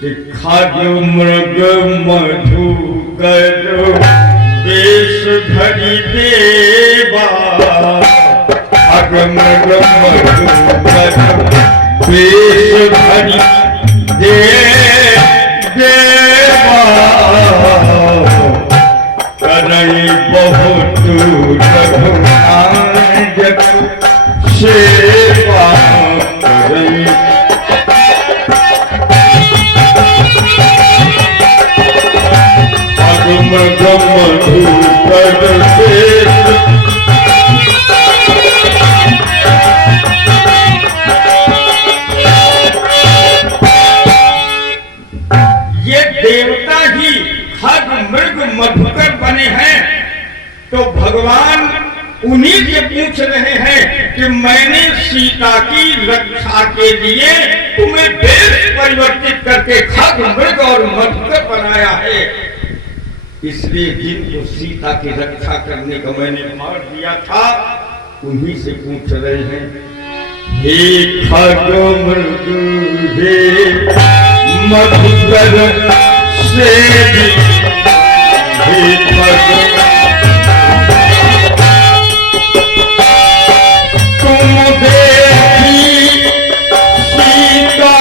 कि खग मृग मधुकर वेश धरि देवा, खग मृग मधुकर वेश धरि देवा, करई बहुत रघुनायक सेवा, करई मृग मधुकर वेश। ये देवता ही खग मृग मधुकर बने हैं, तो भगवान उन्हीं से पूछ रहे हैं कि मैंने सीता की रक्षा के लिए तुम्हें वेश परिवर्तित करके खग मृग और मधुकर बनाया है, इसलिए जिनको सीता की रक्षा करने का मैंने मार दिया था उन्हीं से पूछ रहे हैं। हे खग मृग हे मधुकर से हे खग तुम देखी सीता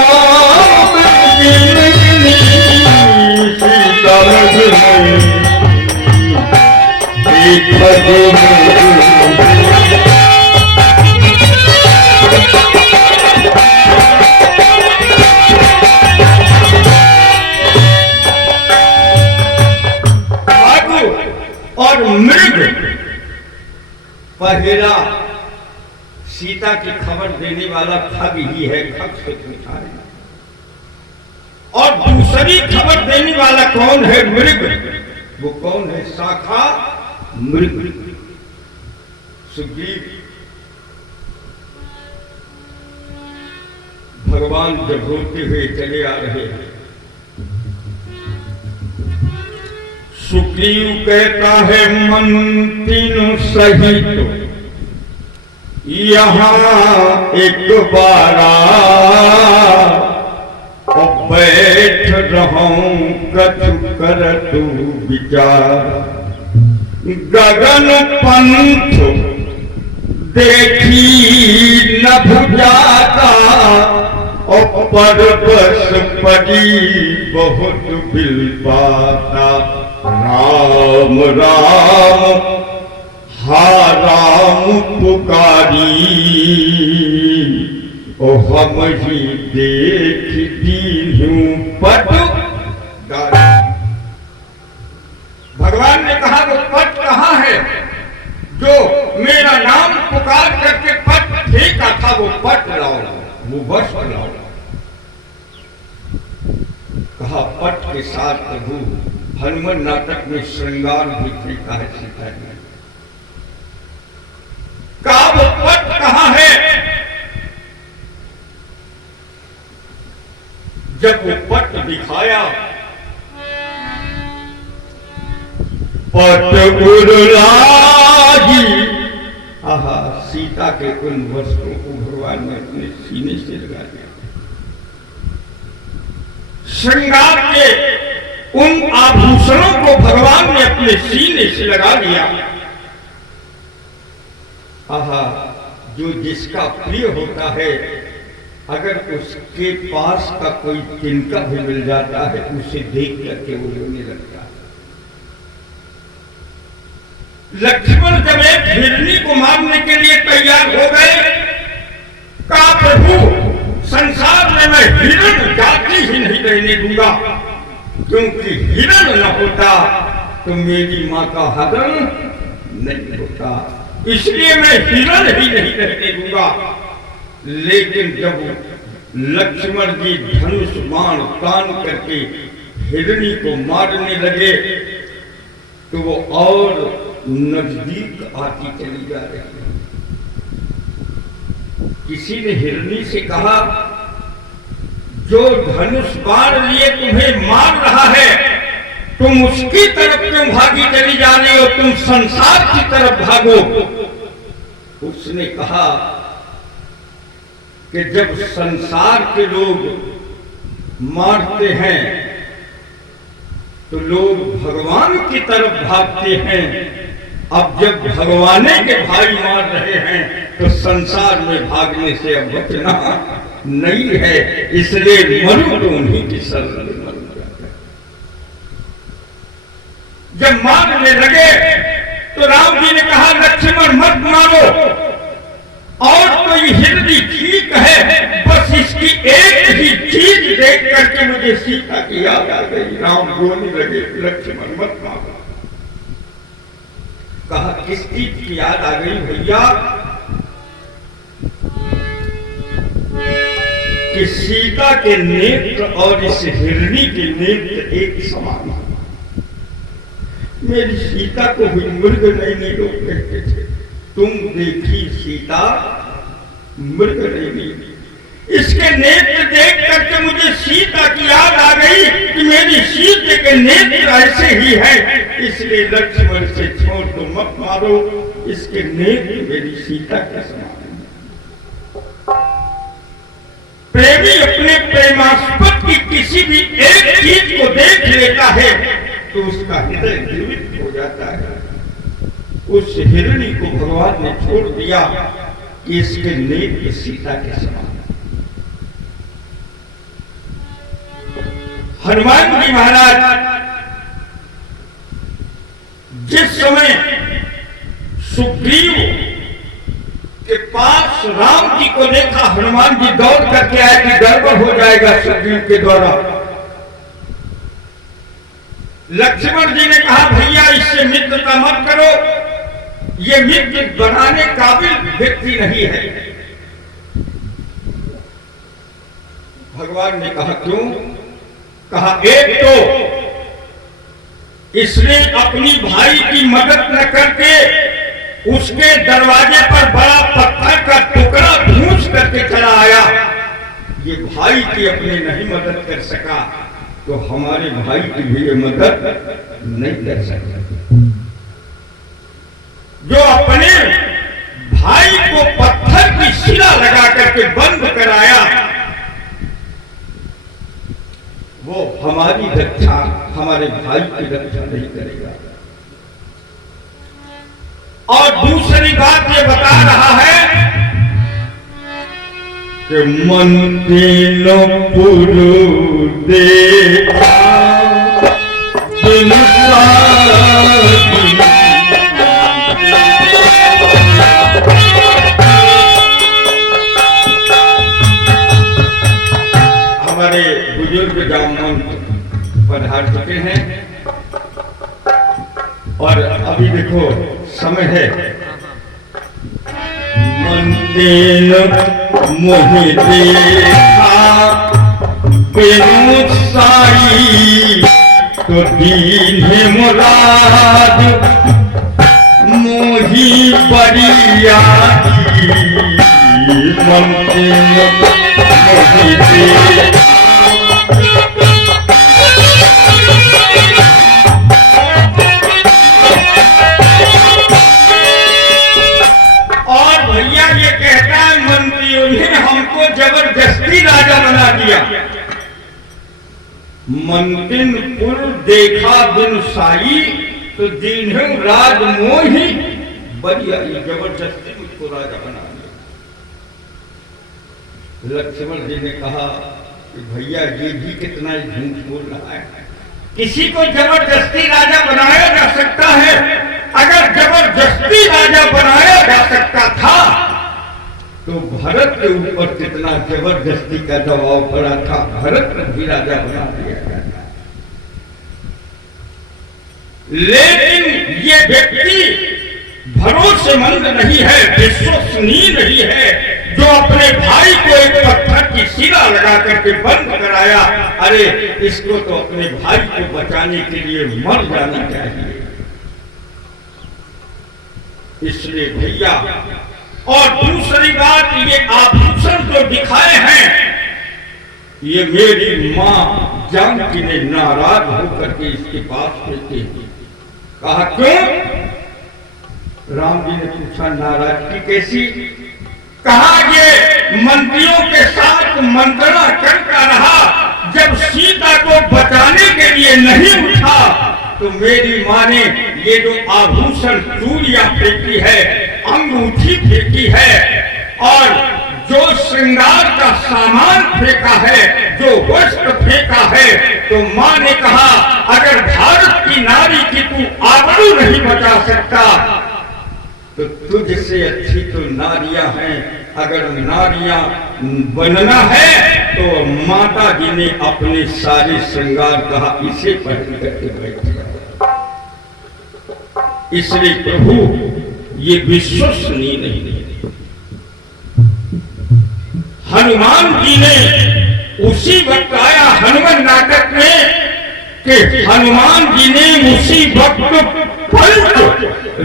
और मृग पहला सीता की खबर देने वाला खग ही है, खग से पूछा है। और दूसरी खबर देने वाला कौन है? मृग। वो कौन है? शाखा मृग। सुग्रीव भगवान जब रोते हुए चले आ रहे हैं, सुग्रीव कहता है मंत्रियों सहित यहाँ एक बारा बैठ रहूं कछु कर तू विचार, गगन पंथ देखी न भुजाता और परबस पड़ी बहुत बिलपाता, राम राम हा राम पुकारी ओ हम ही देख दीनूं पट। भगवान ने कहा वो पट कहाँ है जो मेरा नाम पुकार करके पट फेंका था? वो पट लाओ, वो वस्त्र लाओ। कहा पट के साथ प्रभु हनुमान नाटक में श्रृंगार भी फेंका है सीता ने। कहा वो पट कहाँ है? जब वो पट दिखाया, पट उड़लाही, आहा सीता के उन वस्त्रों को भगवान ने अपने सीने से लगा दिया। श्रृंगार के उन आभूषणों को भगवान ने अपने सीने से लगा दिया। आहा जो जिसका प्रिय होता है, अगर उसके पास का कोई तिनका भी मिल जाता है उसे देख करके वो रोने लगता है। लक्ष्मण जब एक हिरनी को मारने के लिए तैयार हो गए, कहा प्रभु संसार में मैं हिरण जाति ही नहीं रहने दूंगा, क्योंकि हिरण न होता तो मेरी मां का हरण नहीं होता, इसलिए मैं हिरण ही नहीं रहने दूंगा। लेकिन जब लक्ष्मण जी धनुष बाण तान करके हिरणी को मारने लगे तो वो और नजदीक आती चली जा रही है। किसी ने हिरणी से कहा जो धनुष बाण लिए तुम्हें मार रहा है तुम उसकी तरफ क्यों भागी चली जा रही हो, तुम संसार की तरफ भागो। उसने कहा कि जब संसार के लोग मारते हैं तो लोग भगवान की तरफ भागते हैं। अब जब भगवाने के भाई मार रहे हैं तो संसार में भागने से अब बचना नहीं है, इसलिए मरो तो उन्हीं की शरण में मर जाता है। जब मारने लगे तो राम जी ने कहा लक्ष्मण मत मारो, और कोई हिरनी ठीक है, बस इसकी एक ही चीज देख करके मुझे सीता की याद आ गई। राम रोने लगे, लक्ष्मण मत मारो। कहा किस चीज की याद आ गई भैया? कि सीता के नेत्र और इस हिरनी के नेत्र एक समान है। मेरी सीता को भी मृग नयनी लोग कहते थे, तुम देखी सीता मृग नयनी। इसके नेत्र देख करके मुझे सीता की याद आ गई कि मेरी सीता के नेत्र ऐसे ही है, इसलिए लक्ष्मण से छोड़ दो, मत मारो, इसके नेत्र मेरी सीता के समान है। प्रेमी अपने प्रेमास्पद की किसी भी एक चीज को देख लेता है तो उसका हृदय जीवित हो जाता है। उस हिरणी को भगवान ने छोड़ दिया कि इसके नेत्र सीता के समान। हनुमान जी महाराज जिस समय सुग्रीव के पास राम जी को देखा, हनुमान जी दौड़ करके आए कि गड़बड़ हो जाएगा सुग्रीव के द्वारा। लक्ष्मण जी ने कहा भैया इससे मित्रता मत करो, ये मित्र बनाने काबिल व्यक्ति नहीं है। भगवान ने कहा क्यों? कहा एक तो इसने अपनी भाई की मदद न करके उसके दरवाजे पर बड़ा पत्थर का टुकड़ा धूस करके चला आया। ये भाई की अपने नहीं मदद कर सका तो हमारे भाई की भी ये मदद नहीं कर सकता। जो अपने भाई को पत्थर की शिला लगा करके बंद कराया, वो हमारी रक्षा, हमारे भाई की रक्षा नहीं करेगा। और दूसरी बात ये बता रहा है कि मंदिर पुरु देखा हमारे बुजुर्ग जामन पधार चुके हैं और अभी देखो समय है। मंदिर मोहि देखा बिनु साई तो दीन्हे मुराद मोहि बरिया मंदिर मोहि देखा। जबरदस्ती राजा बना दिया। मंदिरपुर देखा बिन साई तो दीन्हे राज मोहि बरिया, जबरदस्ती मुझको राजा बना दिया। लक्ष्मण जी ने कहा कि भैया ये भी कितना झूठ बोल रहा है। किसी को जबरदस्ती राजा बनाया जा सकता है। अगर जबरदस्ती राजा बनाया जा सकता था तो भरत के ऊपर कितना जबरदस्ती का दबाव पड़ा था, भरत को भी राजा बना दिया जाता। लेकिन ये व्यक्ति भरोसेमंद नहीं है, विश्वसनीय नहीं है, जो अपने भाई को एक पत्थर की शिला लगा करके बंद कराया। अरे इसको तो अपने भाई को बचाने के लिए मर जाना चाहिए। इसलिए भैया, और दूसरी बात, ये आभूषण जो दिखाए हैं, ये मेरी मां जानकी ने नाराज होकर के इसके पास भेजे। कहा क्यों? राम जी ने पूछा नाराजगी कैसी? कहा ये मंत्रियों के साथ मंत्रणा करता रहा, जब लिए नहीं उठा तो मेरी माँ ने ये जो आभूषण चूड़ियां फेंकी है, अंगूठी फेंकी है और जो श्रृंगार का सामान फेंका है, जो वस्त्र फेंका है, तो माँ ने कहा अगर भारत की नारी की तू आबरू नहीं बचा सकता तो तुझसे अच्छी तो नारियां हैं। अगर नारियां बनना है तो माता जी ने अपने सारे श्रृंगार कहा इसे पहन करके बैठे। इसलिए प्रभु ये विश्वसनीय नहीं। हनुमान जी ने उसी वक्त आया हनुमान नाटक में कि हनुमान जी ने उसी वक्त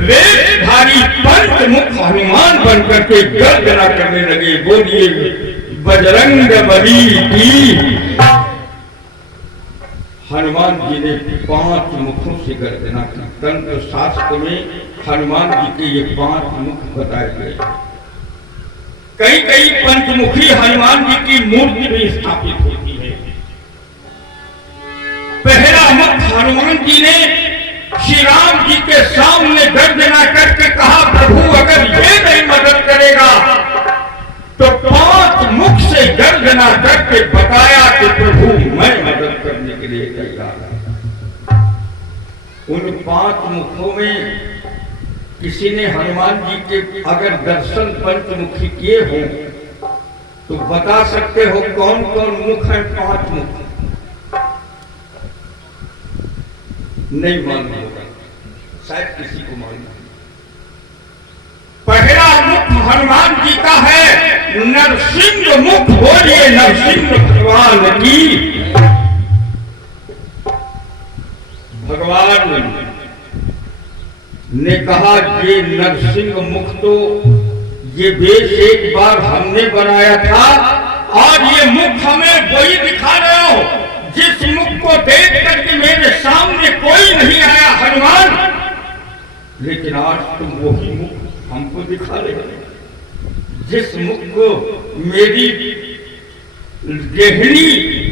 वेशधारी पंचमुख हनुमान बनकर के गर्जना करने लगे। बोलिए बजरंग बली की। हनुमान जी ने 5 मुखों से गर्जना की। तंत्र शास्त्र में हनुमान जी के ये 5 मुख बताए गए। कई पंचमुखी हनुमान जी की मूर्ति भी स्थापित होती है। पहला मुख हनुमान जी ने श्री राम जी के सामने गर्जना करके कहा प्रभु अगर ये नहीं मदद करेगा तो 5 मुख से गर्जना करके बताया कि प्रभु मैं मदद करने के लिए तैयार हूं। उन 5 मुखों में किसी ने हनुमान जी के अगर दर्शन पंचमुखी किए हो तो बता सकते हो कौन कौन मुख है? 5 मुख नहीं मालूम होगा, शायद किसी को मालूम। पहला मुख हनुमान जी का है नरसिंह मुख। बोलिए नरसिंह भगवान की। भगवान ने कहा ये नरसिंह मुख तो ये वेश एक बार हमने बनाया था और ये मुख हमें वही दिखा रहे हो जिस मुख को देख करके मेरे सामने कोई नहीं आया हनुमान, लेकिन आज तुम वही मुख हमको दिखा रहे हो जिस मुख को मेरी गृहिणी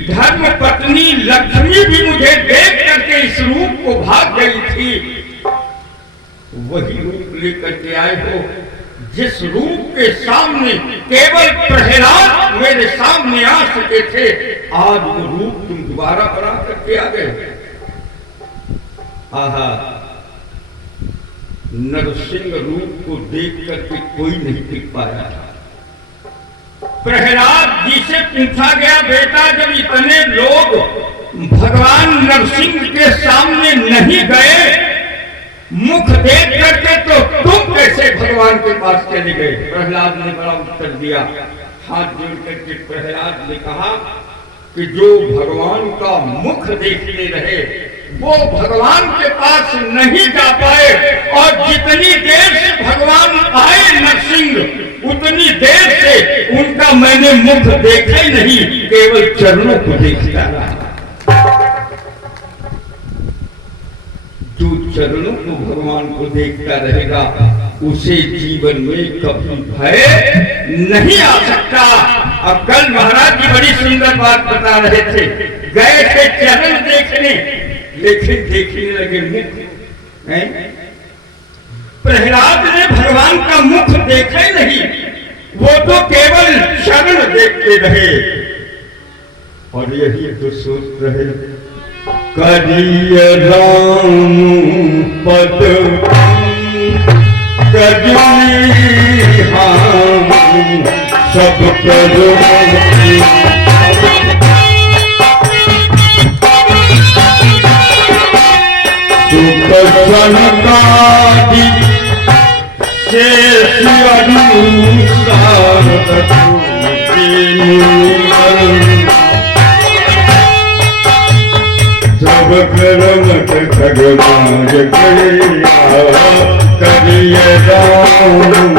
धर्म पत्नी लक्ष्मी भी मुझे देख करके इस रूप को भाग गई थी। वही रूप लेकर के आए हो जिस रूप के सामने केवल प्रहलाद मेरे सामने आ सके थे, आज वो रूप तुम दोबारा बना करके आ गए। आहा, नरसिंह रूप को देख करके कोई नहीं टिक पाया था। प्रहलाद जी से पूछा गया बेटा जब इतने लोग भगवान नरसिंह के सामने नहीं गए मुख देख करके तो तुम कैसे भगवान के पास चले गए? प्रहलाद ने बड़ा उत्तर दिया। हाथ जोड़ करके प्रहलाद ने कहा कि जो भगवान का मुख देखते रहे वो भगवान के पास नहीं जा पाए और जितनी देर से भगवान आए नरसिंह उतनी देर से उनका मैंने मुख देखा ही नहीं, केवल चरणों को देखता रहा। जो चरणों को भगवान को देखता रहेगा उसे जीवन में कभी भय नहीं आ सकता। अब कल महाराज जी बड़ी सुंदर बात बता रहे थे, गए थे चरण देखने लेकिन देखने लगे मुख है। प्रहलाद ने भगवान का मुख देखा ही नहीं, वो तो केवल चरण देखते रहे। और यही तो सोच रहे करिय राम पद करी हम सब करो सुख संतादि शेष अनुसार सब कर्म खगवाज करिय राम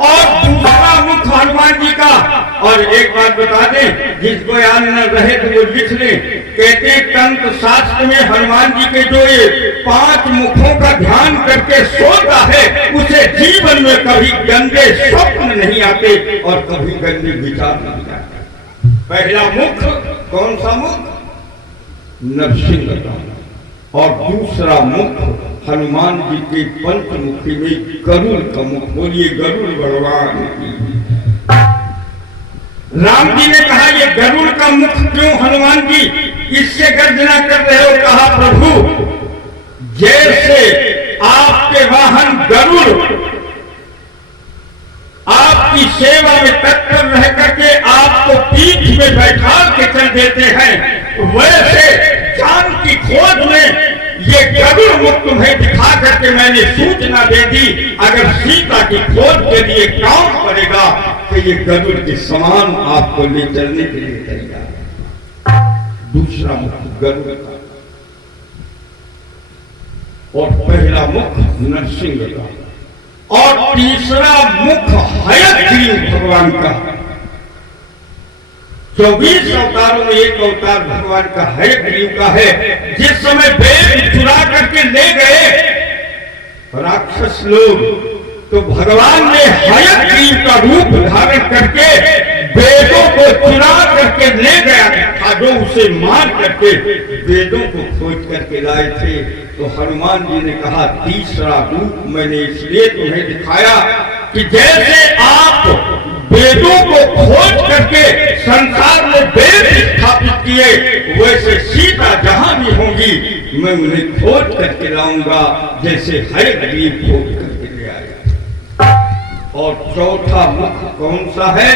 और दूसरा मुख हनुमान जी का। और एक बात बता दें जिसको याद न रहे तो वो लिख ले। कहते हैं तंत्र शास्त्र में हनुमान जी के जो ये 5 मुखों का ध्यान करके सोता है उसे जीवन में कभी गंदे स्वप्न नहीं आते और कभी गंदे विचार नहीं आते। पहला मुख कौन सा मुख? नरसिंह का। और दूसरा मुख हनुमान जी के पंचमुखी में गरुड़ का मुख। बोलिए गरुड़ भगवान की। राम जी ने कहा ये गरुड़ का मुख क्यों हनुमान जी इससे गर्जना कर रहे हो? कहा प्रभु जैसे आपके वाहन गरुड़ आपकी सेवा में तत्पर रह करके आपको पीठ में बैठा के चल देते हैं, वैसे जान की खोज में ये गरुड़ मुख तुम्हें दिखा करके मैंने सूचना दे दी। अगर सीता की खोज के लिए काम पड़ेगा तो ये गरुड़ के समान आपको ले चलने के लिए तैयार। दूसरा मुख गरुड़ का और पहला मुख नरसिंह का और तीसरा मुख हयग्रीव भगवान का। 24 अवतारों में एक अवतार भगवान का हयग्रीव का है। जिस समय वेद चुरा करके ले गए राक्षस लोग तो भगवान ने हयग्रीव का रूप धारण करके वेदों को चुरा करके ले गया था, जो उसे मार करके वेदों को खोज करके लाए थे। तो हनुमान जी ने कहा तीसरा रूप मैंने इसलिए तुम्हें दिखाया कि जैसे आप वेदों को खोज करके संसार में वेद स्थापित किए, वैसे सीता जहां भी होंगी मैं उन्हें खोज करके लाऊंगा जैसे हयग्रीव खोज करके ले आया। और चौथा मुख कौन सा है?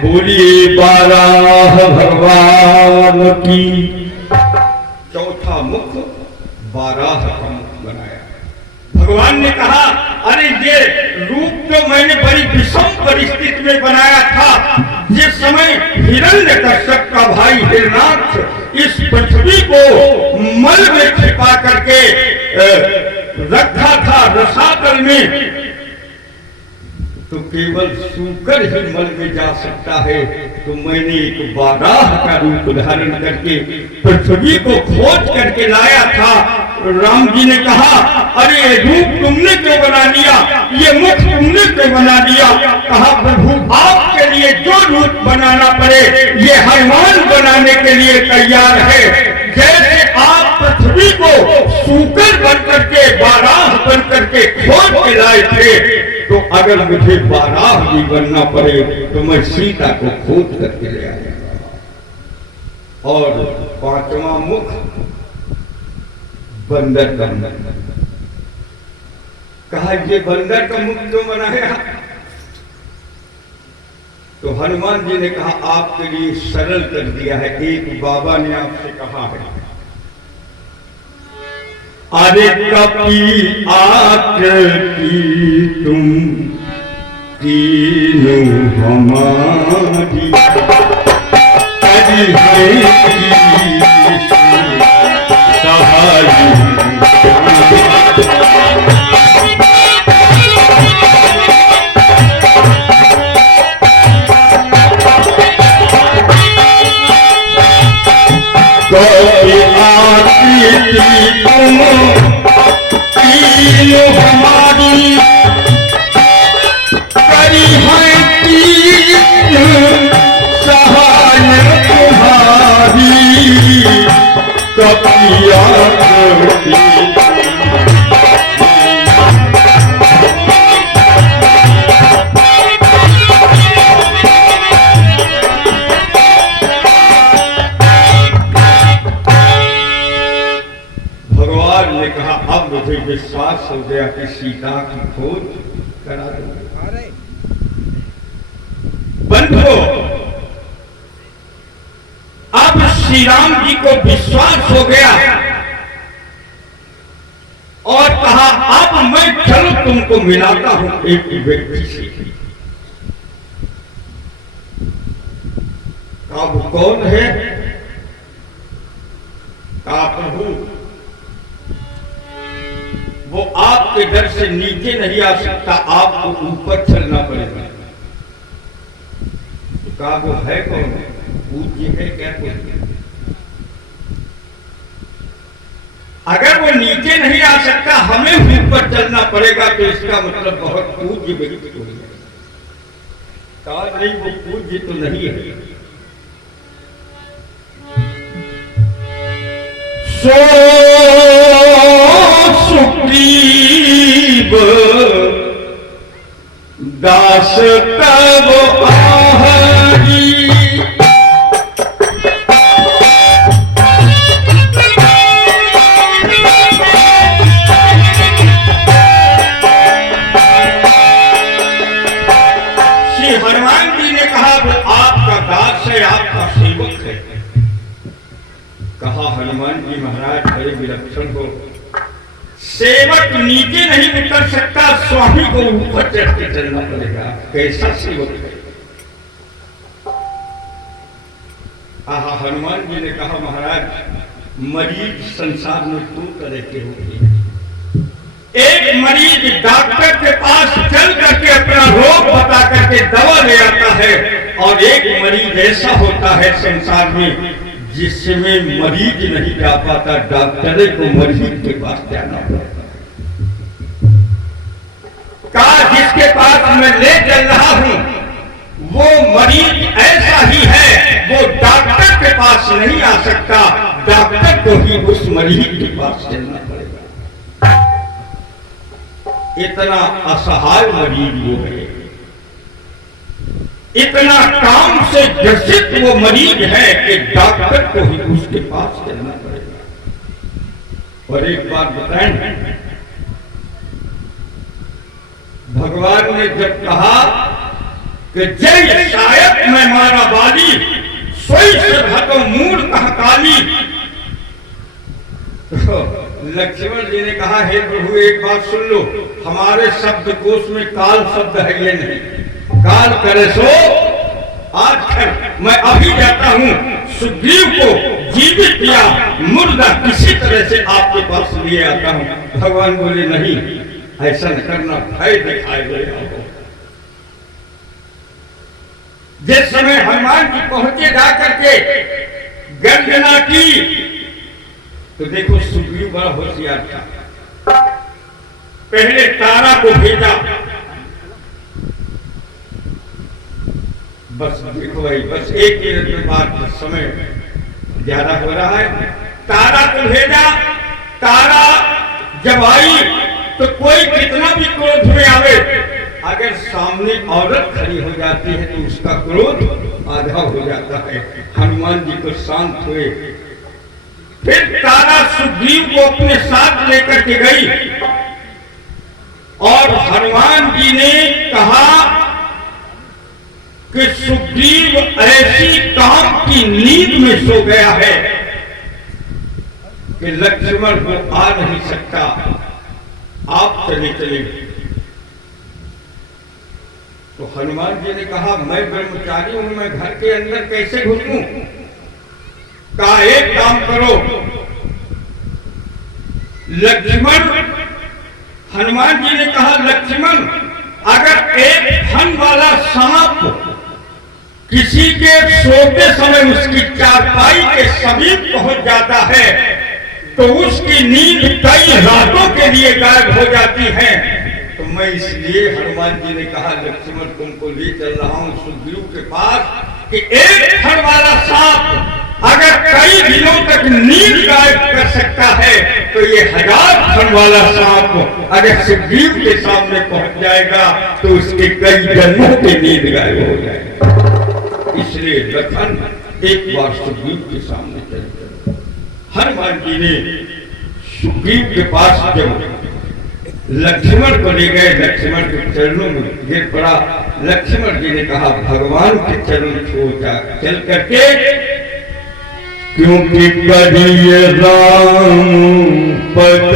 बोलिए बाराह भगवान की। चौथा मुख बाराह का मुख बनाया। भगवान ने कहा अरे ये रूप तो मैंने बड़ी विषम परिस्थिति में बनाया था। जिस समय हिरण्यकश्यप का भाई हिरण्याक्ष इस पृथ्वी को मल में छिपा करके रखा था रसातल में, तो केवल सूकर ही मल में जा सकता है। तो मैंने एक बाराह का रूप धारण करके पृथ्वी को खोज करके लाया था। राम जी ने कहा अरे ये रूप तुमने क्यों बना लिया, ये मुख तुमने क्यों बना लिया? कहा प्रभु आपके लिए जो रूप बनाना पड़े ये हनुमान बनाने के लिए तैयार है। जैसे आप पृथ्वी को सूकर बन करके बाराह बन करके खोज के लाए थे, तो अगर मुझे बाराह भी बनना पड़े तो मैं सीता को खोज करके ले आया। और पांचवा मुख बंदर का मुख। कहा ये बंदर का मुख क्यों बनाया? तो हनुमान जी ने कहा आपके लिए सरल कर दिया है। एक बाबा ने आपसे कहा है अरे कपी आकृति तुम तीनों हमारी सहाय। कपी आकृति तुम तीनों हमारी करी है तीन सहाय तुम्हारी। कपिया भगवान ने कहा अब मुझे विश्वास हो गया कि सीता की खोज करा दूंगा। बंधुओं अब श्री राम जी को विश्वास हो गया और कहा अब मैं चलो तुमको मिलाता हूं एक व्यक्ति से। अब कौन है? कहा प्रभु वो आपके डर से नीचे नहीं आ सकता, आपको ऊपर चलना पड़ेगा। तो कहा वो है कौन? पूज्य है क्या कोई? अगर वो नीचे नहीं आ सकता, हमें ऊपर चलना पड़ेगा, तो इसका मतलब बहुत पूज्य व्यक्ति हो गया। कहा नहीं वो पूज्य तो नहीं है। सो सुग्रीव दास तब आहरी, हनुमान जी ने कहा वो आपका दास है, आपका सेवक है। कहा हनुमान जी महाराज बड़े विलक्षण हो, सेवक नीचे नहीं उतर सकता, स्वामी को ऊपर चढ़ के चलना पड़ेगा। कैसा सेवक है? आहा, हनुमान जी ने कहा महाराज मरीज संसार में दो तरह के होते हैं। एक मरीज डॉक्टर के पास चल करके अपना रोग बता करके दवा ले आता है, और एक मरीज ऐसा होता है संसार में जिसमें मरीज नहीं जा पाता, डॉक्टर को मरीज के पास जाना पड़ता। कहा जिसके पास मैं ले चल रहा हूं वो मरीज ऐसा ही है, वो डॉक्टर के पास नहीं आ सकता, डॉक्टर को ही उस मरीज के पास चलना पड़ेगा। इतना असहाय मरीज वो है, इतना काम से ग्रसित वो मरीज है कि डॉक्टर को ही उसके पास चलना पड़ेगा। और एक बात बताएं, भगवान ने जब कहा कि जय शायद मैं मारा बाली, सोई से भतो मूल कह काली, तो लक्ष्मण जी ने कहा हे प्रभु एक बात सुन लो, हमारे शब्द कोश में काल शब्द है ये नहीं, काल करे सो आज कर। मैं अभी जाता हूं, सुग्रीव को जीवित या मुर्दा किसी तरह से आपके पास लिए आता हूं। भगवान बोले नहीं, ऐसा न करना, भय दिखाई दे रहा हो। जिस समय हनुमान जी पहुंचे जा करके गर्जना की, तो देखो सुग्रीव बड़ा होशियार था। पहले तारा को भेजा, बस देखो भाई, बस एक मिनट में बाद समय ज्यादा हो रहा है। तारा को भेजा, तारा जब आई तो कोई कितना भी क्रोध में आवे, अगर सामने औरत खड़ी हो जाती है तो उसका क्रोध आधा हो जाता है। हनुमान जी को शांत हुए, फिर तारा सुग्रीव को अपने साथ लेकर के गई, और हनुमान जी ने कहा कि सुग्रीव ऐसी काम की नींद में सो गया है कि लक्ष्मण को आ नहीं सकता, आप चले चले। तो हनुमान जी ने कहा मैं ब्रह्मचारी हूं, मैं घर के अंदर कैसे घुसूं? कहा एक काम करो, लक्ष्मण, हनुमान जी ने कहा लक्ष्मण अगर एक फन वाला सांप किसी के सोते समय उसकी चारपाई के समीप पहुंच जाता है तो उसकी नींद कई रातों के लिए गायब हो जाती है। तो मैं इसलिए हनुमान जी ने कहा लक्ष्मण तुमको ले चल रहा हूं सुग्रीव के पास कि एक फन वाला सांप अगर कई दिनों तक नींद गायब कर सकता है तो ये 1000 फन वाला सांप अगर सुग्रीव के सामने पहुंच जाएगा तो उसके कई जन्मों की नींद गायब हो जाएगी। इसलिए लखन एक बार सुग्रीव के सामने चले। हनुमान जी ने सुग्रीव के पास जब लक्ष्मण को ले गए, लक्ष्मण के चरणों में गिर पड़ा। लक्ष्मण जी ने कहा भगवान के चरण छू चल करके, क्योंकि करिए राम पद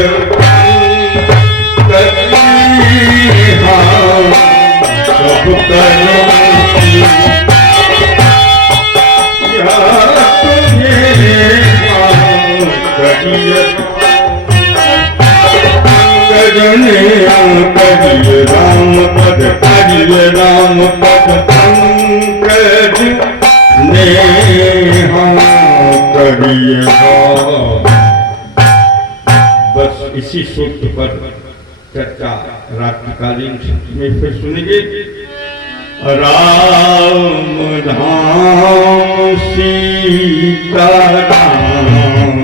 सब करो करिए राम पद, करिए राम पद पंकज ने चर्चा रात्रिकालीन में फिर सुनेंगे। राम धाम सीता राम,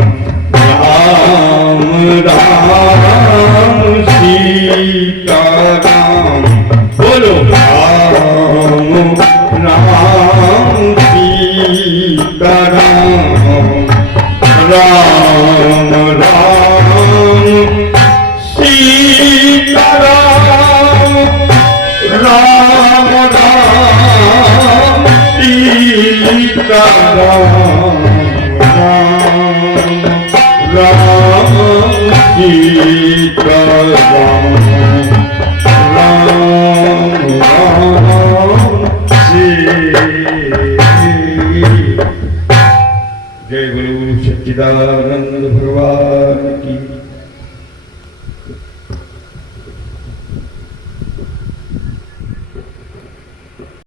राम राम सीता राम, बोलो राम राम सीता राम, राम राम सीता राम, राम राम सीता राम, राम सीता राम, राम राम सीता। जय गुरु सच्चिदानंद भगवान।